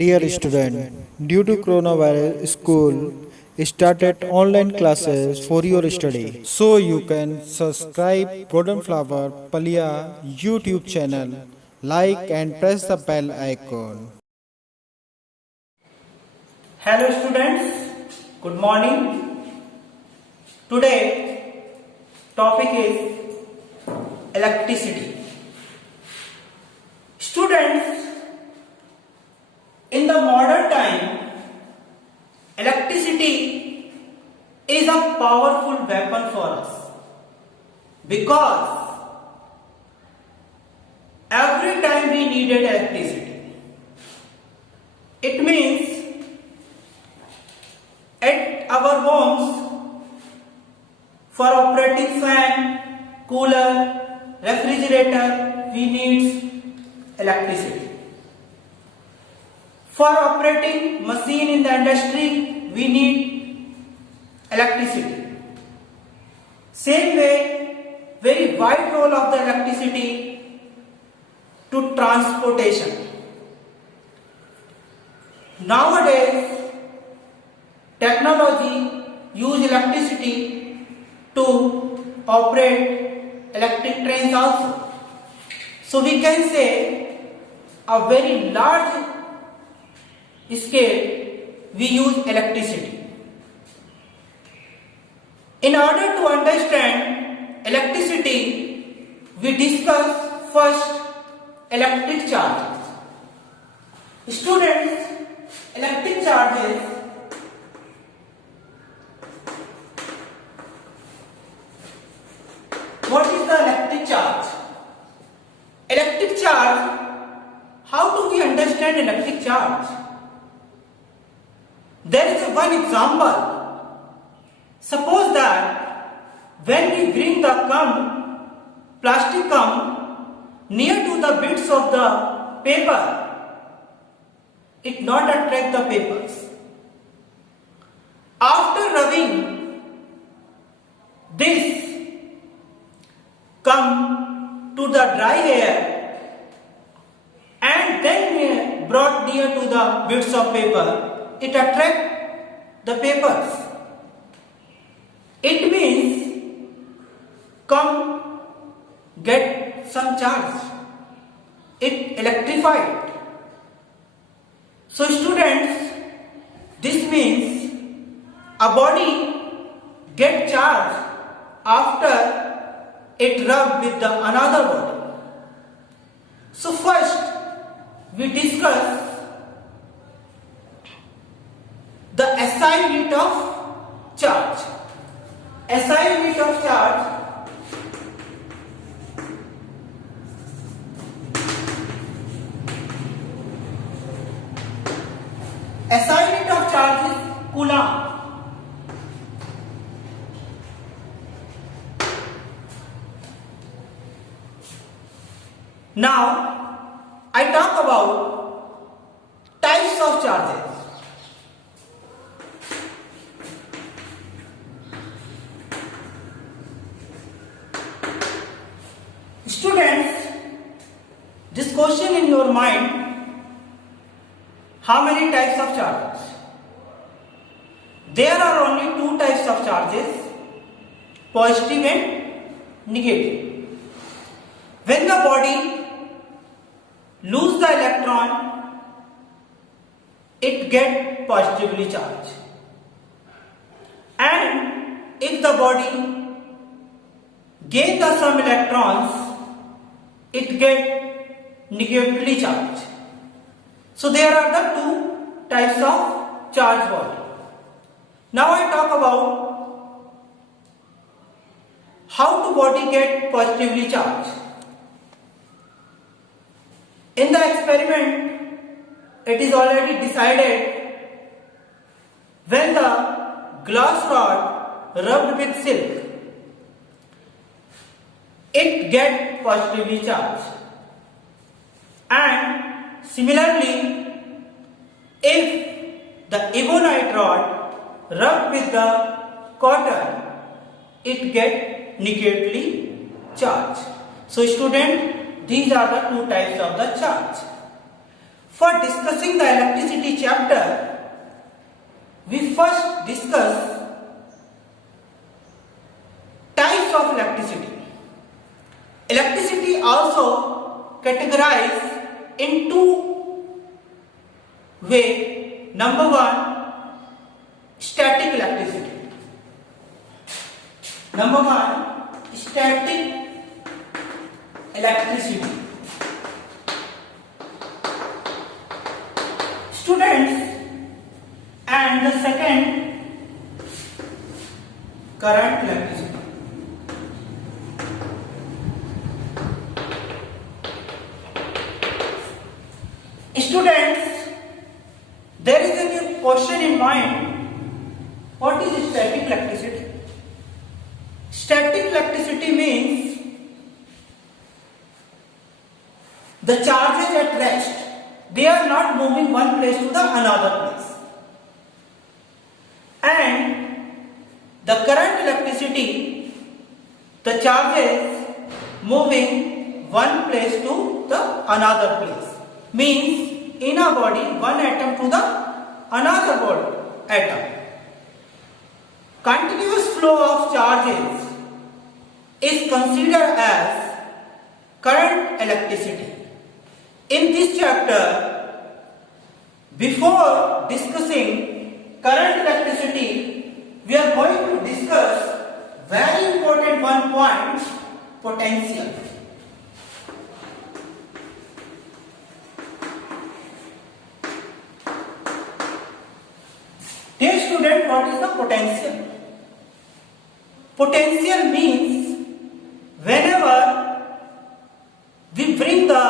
Dear student, due to coronavirus, school started online classes for your study. So you can subscribe Golden Flower Palia YouTube channel, like and press the bell icon. Hello students, good morning. Today topic is electricity. Students, in the modern time, electricity is a powerful weapon for us because every time we needed electricity, it means at our homes for operating fan, cooler, refrigerator, we need electricity. For operating machine in the industry, we need electricity. Same way, very wide role of the electricity to transportation. Nowadays, technology use electricity to operate electric trains also. So we can say a very large scale we use electricity. In order to understand electricity, we discuss first electric charges. Students, electric charges what is the electric charge? Electric charge, how do we understand electric charge? There is one example. Suppose that when we bring the plastic gum near to the bits of the paper, it not attract the papers. After rubbing this gum to the dry air and then brought near to the bits of paper, it attracts the papers. It means come get some charge. It electrified. So students, this means a body get charge after it rubbed with the another body. So first we discuss the SI unit of charge. SI unit of charge is Coulomb. Now I talk about types of charges. Students, this question in your mind, how many types of charges? There are only two types of charges, positive and negative. When the body lose the electron, it get positively charged. And if the body gain the some electrons, it get negatively charged. So there are the two types of charge body. Now I talk about how the body get positively charged. In the experiment, it is already decided when the glass rod rubbed with silk, it get positively charged. And similarly, if the ebonite rod rubbed with the cotton, it get negatively charged. So student, these are the two types of the charge. For discussing the electricity chapter, we first discuss types of electricity. Electricity also categorized in two ways. Number one, static electricity. Number one, static electricity. Students, and the second, current electricity. Students, there is a new question in mind. What is static electricity? Static electricity means the charges at rest. They are not moving one place to the another place. And the current electricity, the charges moving one place to the another place. Means in a body, one atom to the another body atom. Continuous flow of charges is considered as current electricity. In this chapter, before discussing current electricity, we are going to discuss very important one point, potential. Dear student, what is the potential? Potential means whenever we bring the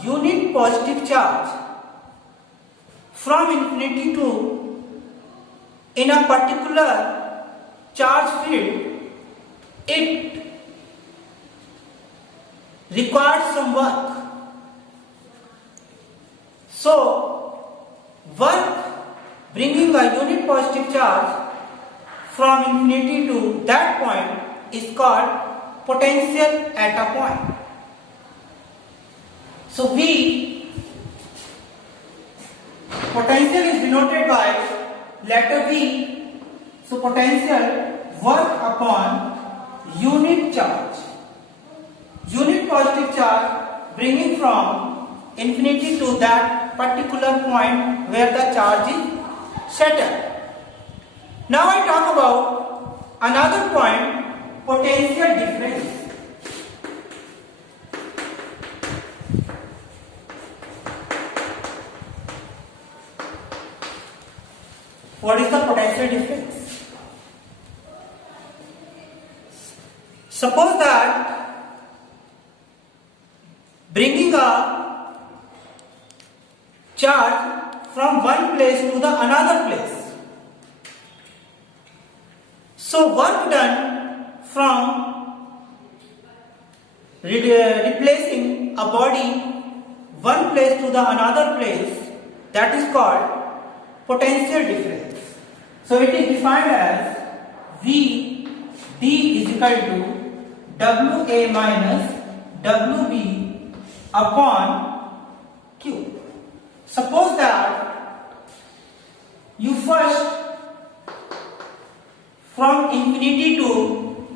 unit positive charge from infinity to in a particular charge field, it requires some work. So, work bringing a unit positive charge from infinity to that point is called potential at a point. So potential is denoted by letter V. So potential work upon unit charge. Unit positive charge bringing from infinity to that particular point where the charge is settled. Now I talk about another point, potential difference. What is the potential difference? Suppose that bringing a charge from one place to the another place. So work done from replacing a body one place to the another place, that is called potential difference. So it is defined as V D is equal to WA minus WB upon Q. Suppose that you first from infinity to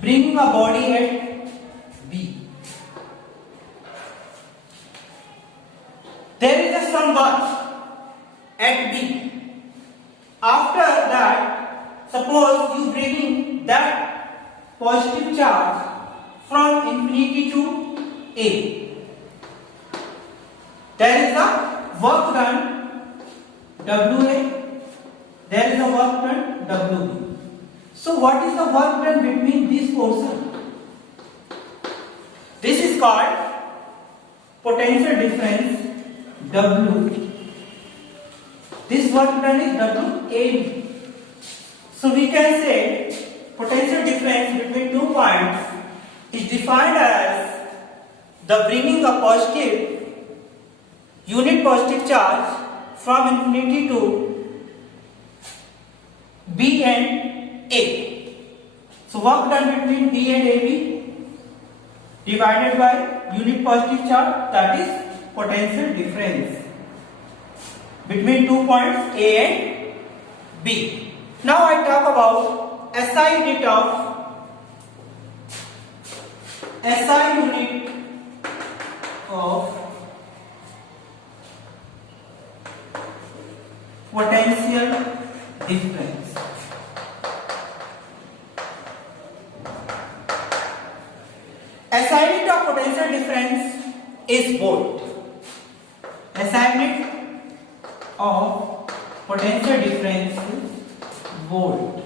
bringing a body at B. There is a some work at B. After that, suppose you bring that positive charge from infinity to A. There is a work done WA. There is a work done WB. So what is the work done between this portion? This is called potential difference W. This work done is WAB. So we can say potential difference between 2 points is defined as the bringing a positive unit positive charge from infinity to B and A. So work done between B and AB divided by unit positive charge, that is potential difference between 2 points A and B. Now I talk about SI unit of potential difference. SI unit of potential difference is volt. SI unit of potential difference is volt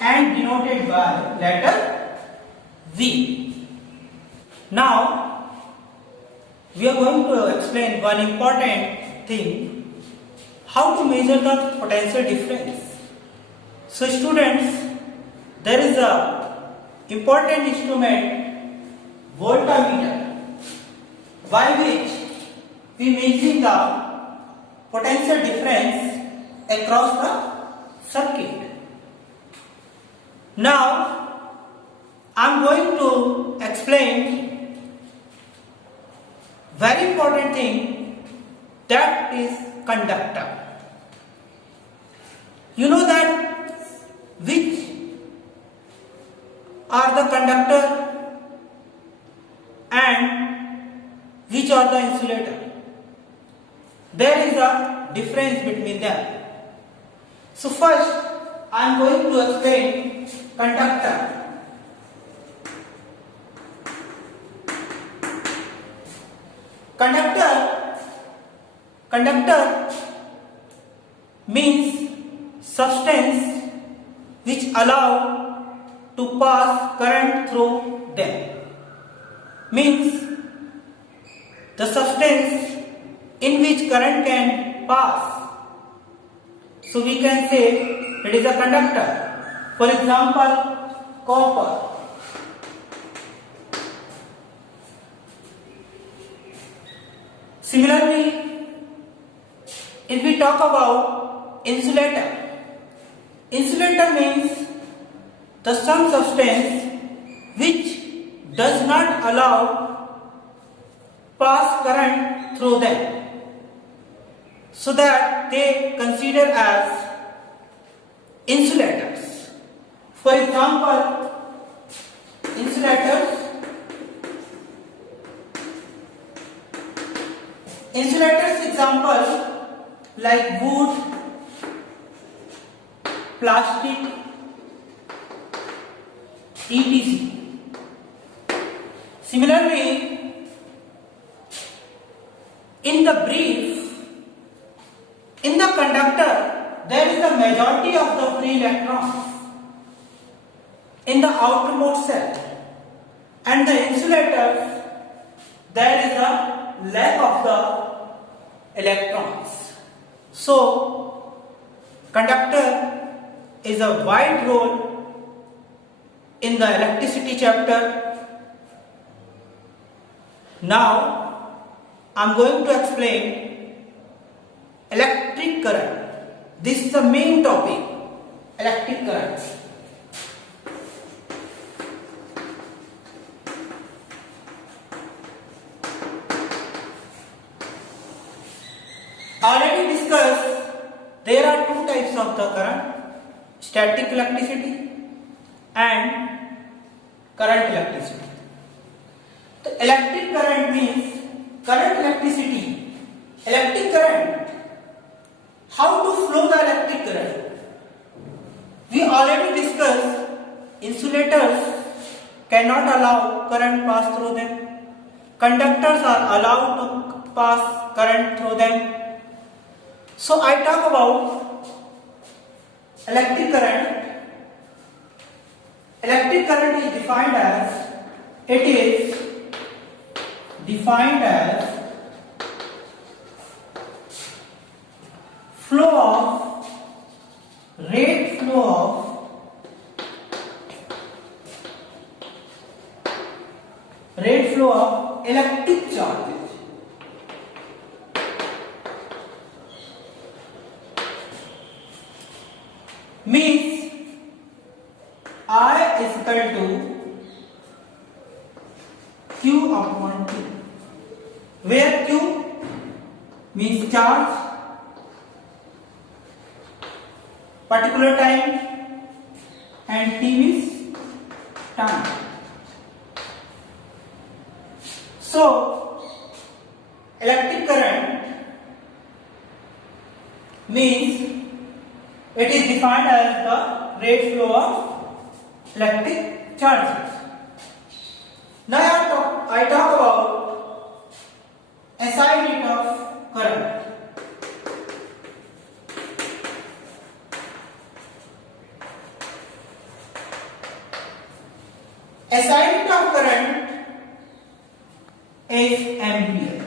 and denoted by letter V. Now we are going to explain one important thing, how to measure the potential difference. So students, there is a important instrument, voltmeter, by which we measure the potential difference across the circuit. Now I am going to explain very important thing, that is conductor. You know that which are the conductor and which are the insulator? There is a difference between them. So first I am going to explain conductor. Conductor means substance which allow to pass current through them. Means the substance in which current can pass. So we can say it is a conductor. For example, copper. Similarly, if we talk about insulator, insulator means the some substance which does not allow pass current through them, so that they consider as insulators. For example, insulators example like wood, plastic, etc. Similarly, in the brief, in the conductor there is a majority of the free electrons in the outermost cell, and the insulators there is a lack of the electrons. So conductor is a wide role in the electricity chapter. Now I am going to explain electric current. This is the main topic, electric current. Already discussed, there are two types of the current, static electricity and current electricity. The electric current means current electricity. Electric current, how to flow the electric current? We already discussed insulators cannot allow current pass through them. Conductors are allowed to pass current through them. So I talk about electric current. Electric current is defined as rate flow of electric charges. Means I is equal to Q upon T. is charge, particular time, and T is time. So electric current means it is defined as the rate flow of electric charges. Now I talk about SI unit of current. SI unit of current is ampere.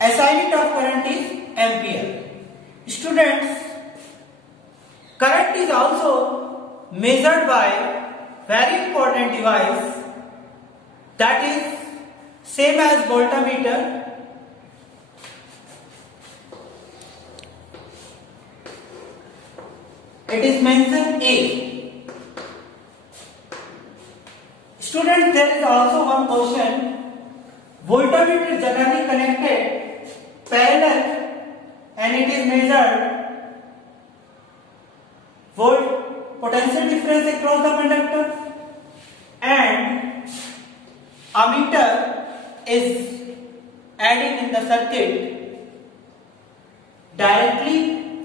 SI unit of current is ampere. Students, current is also measured by very important device, that is same as voltmeter. It is mentioned A. Students, there is also one question. Voltmeter is generally connected parallel and it is measured volt potential difference across the conductors, and ammeter is added in the circuit directly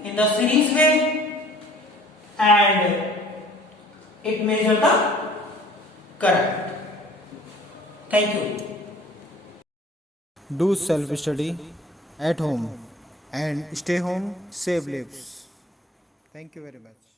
in the series way, and it measures the current. Thank you. Do self study at home and stay home, save lives. Thank you very much.